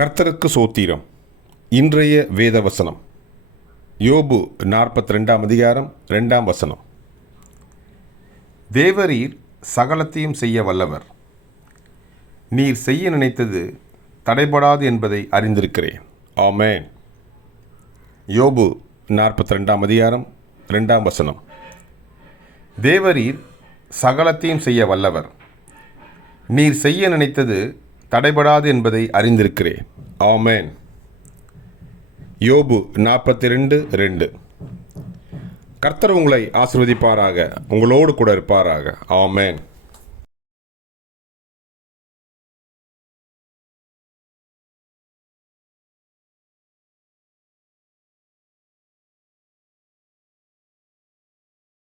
கர்த்தருக்கு சோத்திரம். இன்றைய வேதவசனம் யோபு 42 அதிகாரம் 2 தேவரீர் சகலத்தையும் செய்ய வல்லவர். நீர் செய்ய நினைத்தது தடைபடாது என்பதை அறிந்திருக்கிறேன். ஆமென். யோபு 42 அதிகாரம் 2 தேவரீர் சகலத்தையும் செய்ய வல்லவர். நீர் செய்ய நினைத்தது தடைபடாது என்பதை அறிந்திருக்கிறேன். ஆமென். யோபு 42:2. கர்த்தர் உங்களை ஆசீர்வதிப்பாராக, உங்களோடு கூட இருப்பாராக. ஆமென்.